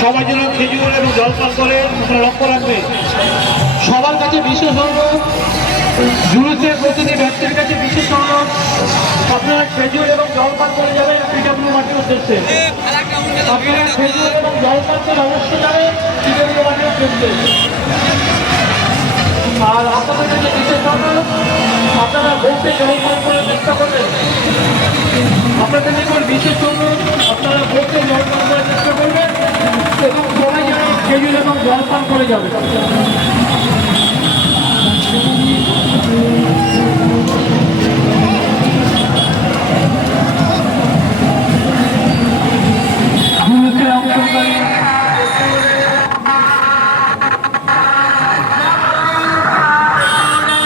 সবাই যেন খেজুর এবং জলপান করে আপনারা লক্ষ্য রাখবেন। সবার কাছে বিশেষ অনুরোধ, জুলুসের প্রতিটি ব্যক্তির কাছে বিশেষ অনুরোধ, আপনারা খেজুর এবং জলপান করে যাবেন পিডব্লিউ মাটির উদ্দেশ্যে। আপনারা খেজুর এবং জলপান করে অবশ্যই যাবেন পিডব্লিউ মাটির উদ্দেশ্যে। আর আপনাদের কাছে বিশেষ অনুরোধ, আপনারা বলতে জলপান করে চেষ্টা করবেন। আপনাদের নিকট বিশেষ অনুরোধ, আপনারা বলতে জলপান করে চেষ্টা করবেন এবং সবাই যেন খেজুর এবং জলপান করে যাবে।